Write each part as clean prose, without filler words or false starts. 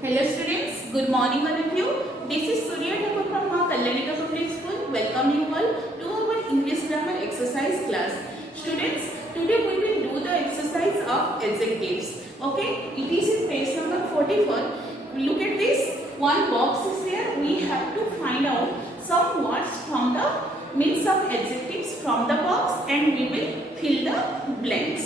Hello students, good morning all of you. This is Surya Thakur from our Kalyani Public School. Welcome you all to our English grammar exercise class. Students, today we will do the exercise of adjectives. Okay, it is in page number 44. Look at this. One box is there. We have to find out some words from the means of adjectives from the box and we will fill the blanks.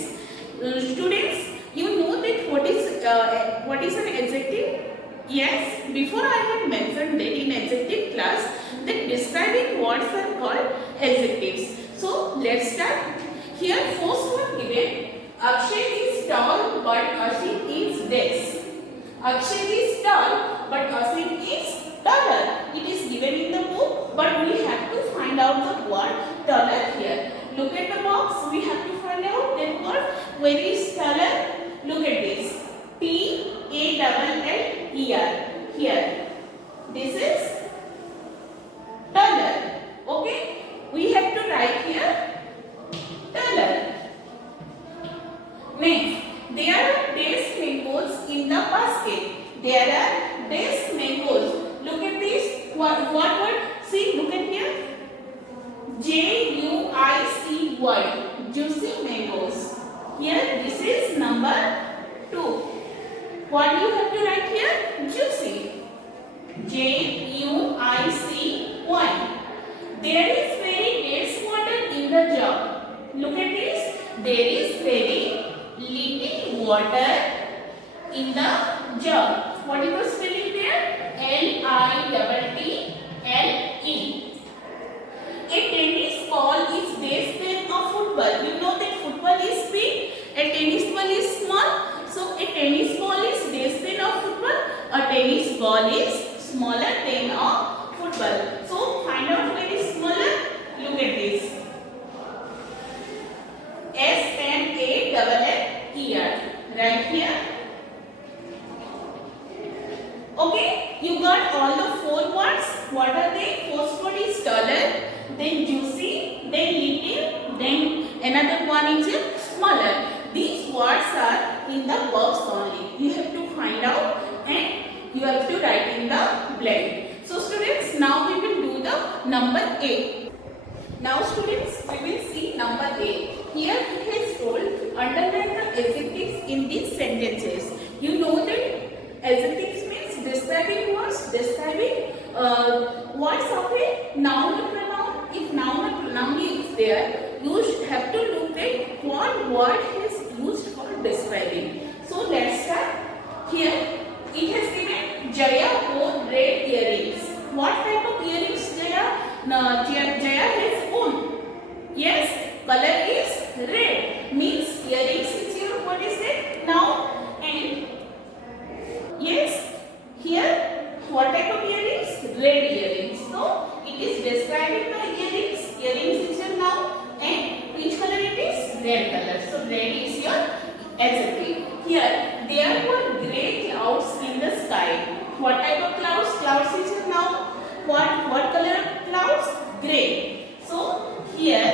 Students, you know that what is an adjective? Yes, before I had mentioned that in adjective class that describing words are called adjectives. So let's start. Here first one given, Akshay is tall but Ashit is this. Akshay is tall but Ashit is taller. It is given in the book but we have to find out the word taller here. Look at the box, we have to find out that word. Where is taller? Look at this. T-A-L-L-E-R. Here. This is taller. Okay? We have to write here taller. Next, there are days mangoes in the basket. There are days mangoes. Look at this. What word? See, look at here. J-U-I-C-Y. Juicy mangoes. Here, this is number 2. What do you have to write here? Juicy. J-U-I-C-Y. There is very less water in the jug. Look at this. There is very little water in the jug. What is the spelling there? L-I-T-T-L-E. A tennis ball is less than a football. You know that football is big, a tennis ball is small. So a tennis ball is less than a football. A tennis ball is smaller than a football. So find out where is smaller. Look at this. S-M-A-L-L-E-R. Right here. Okay, you got all the 4 words. What are they? First word is taller, then juicy, then little, then another one is smaller. These words are in the box only. You have to find out and you have to write in the blank. So students, now we will do the number 8. Now students, we will see number 8. Here it is told, underline the adjectives in these sentences. You know that adjectives means describing words, describing words of a noun or pronoun. If noun or pronoun is there, you have to look at what word is used for describing. So let's start. Here it has given Jaya wore red earrings. What type of earrings Jaya? Jaya has worn. Yes, color is red. Means earrings is your, what is it? Noun. And yes, here what type of earrings? Red earrings. So it is describing the earrings. Earrings is your noun. And which color it is? Red color. So red is your adjective. Here there were grey clouds in the sky. What type of clouds? Clouds is your noun. What color of clouds? Grey. So here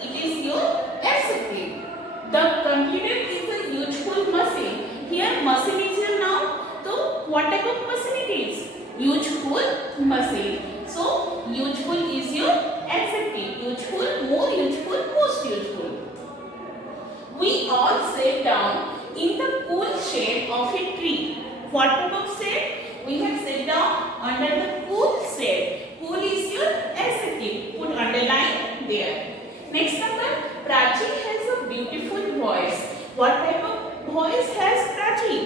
it is your adjective. The computer is a useful machine. Here machine is your noun. So what type of machine it is? Useful machine. So useful is your adjective. Useful, more useful, most useful. We all sat down in the cool shade of a tree. What type of shade? We have sat down under the cool shade. Cool is your adjective. Put underline there. Next number, Prachi has a beautiful voice. What type of voice has Prachi?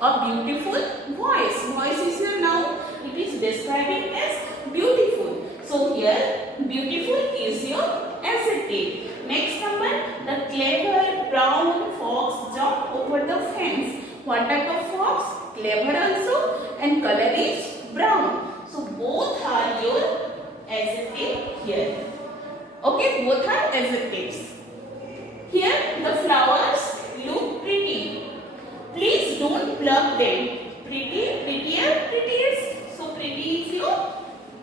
A beautiful voice. Voice is your noun. It is describing as beautiful. So here, beautiful is your adjective. Next number, the clever brown fox jumped over the fence. What type of fox? Clever also, and color is brown. So both are your adjective here. Okay, both are adjectives. Here, the flowers look pretty. Please don't pluck them. Pretty, prettier, prettiest. So pretty is your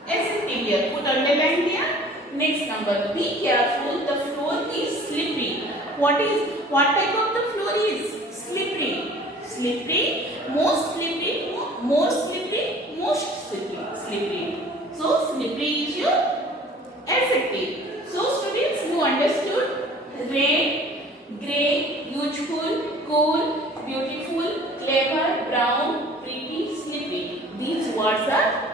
adjective here. Put underline there. Next number. Be careful. The floor is slippery. What type of the floor is? Slippery. Slippery. Most slippery. more slippery, most slippery. So slippery is your adjective. So students, you understood red, grey, useful, cool, beautiful, clever, brown, pretty, slippery. These words are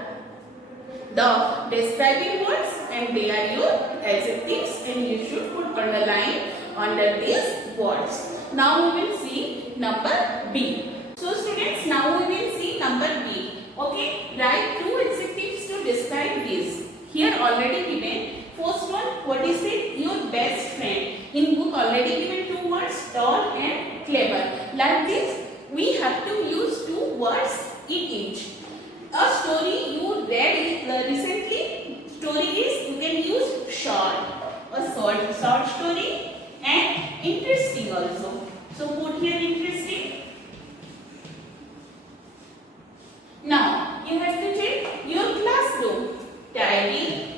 the describing words and they are your adjectives, and you should put underline under these words. Now we will see number B. So students, now we will see number B. Okay, write two adjectives to describe this. Here already given. First one, what is it? Your best friend. In book already given two words, tall and clever. Like this, we have to use two words in each. A story you read recently, story is you can use short, a short story, and interesting also. So put here interesting. Now you have to check your classroom, tidy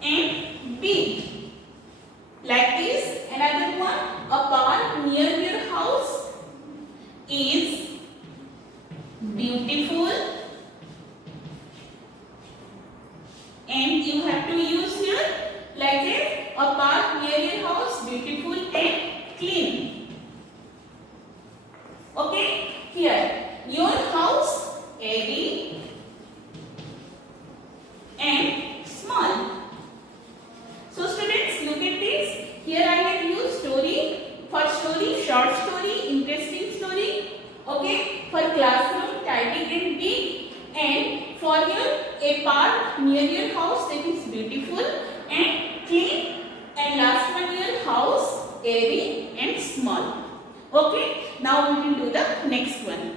and big. Like this, another one, a park near your house is beautiful, and you have to use here like this, a park near your house, beautiful and clean. Okay, here your house airy and small. So students, look at this. Here I have used story, for story, short story, interesting story. Okay, for classroom, tidy and big, and for your a park near your house that is beautiful and clean, and last one your house airy and small. Okay, now we will do the next one.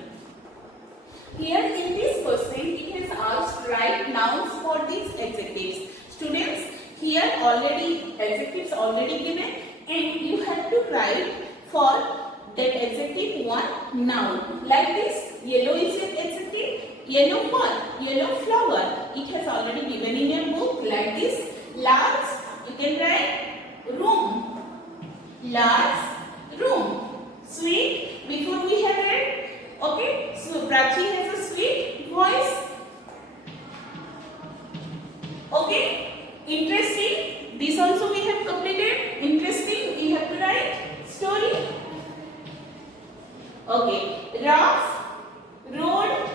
Here in this question it has asked write nouns for these adjectives. Students, here already adjectives already given, and you have to write for that adjective one noun. Like this, yellow is an adjective, yellow what? Yellow flower. It has already given in your book. Like this, large, you can write room. Large room. Sweet, before we have read. Okay, so Prachi has a sweet voice. Okay, interesting. This also we have completed. Interesting, we have to write story. Okay, rough, road,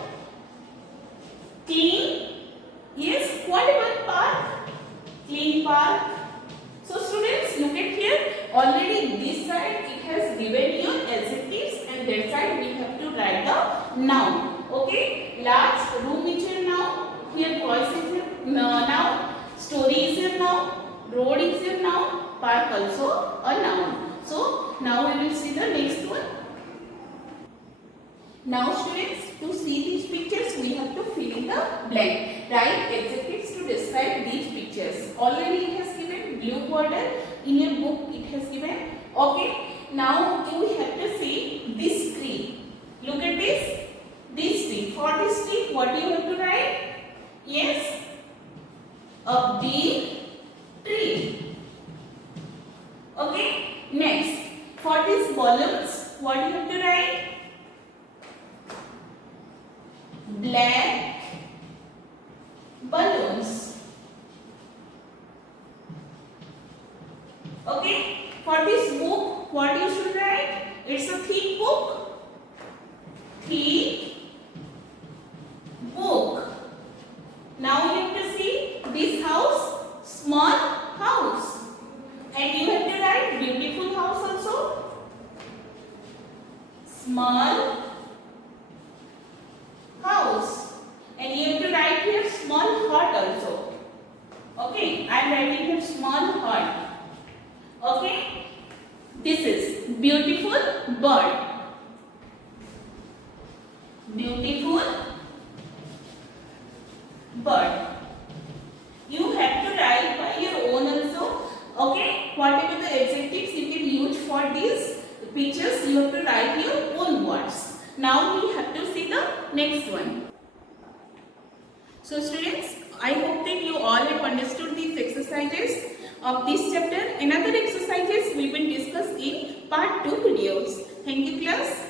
clean. Yes, what about park? Clean park. So students, look at here. Already this side it has given you adjectives, and that side we have to write the noun. Okay, large room is your noun. Here voice is your noun. Story is your noun. Road is your noun. Park also a noun. So now we will see the next one. Now students, to see these pictures we have to fill in the blank. Write adjectives to describe these pictures. Already it has given blue border. In your book it has given. Okay, now we have to see this tree. Look at this. This tree. For this tree, what do you have to write? Yes, a big tree. Okay, next. For these balloons, what do you have to write? Black balloons. Okay, for this book, what you should write? It's a thick book. Thick book. Now you have to see this house, small house. And you have to write beautiful house also. Small house. And you have to write here small heart also. Okay, I am writing here small heart. Okay, this is beautiful bird. Beautiful bird. You have to write by your own also. Okay, whatever the adjectives you can use for these pictures, you have to write your own words. Now we have to see the next one. So students, I hope that you all have understood these exercises of this chapter. Another exercises we will discuss in part 2 videos. Thank you class.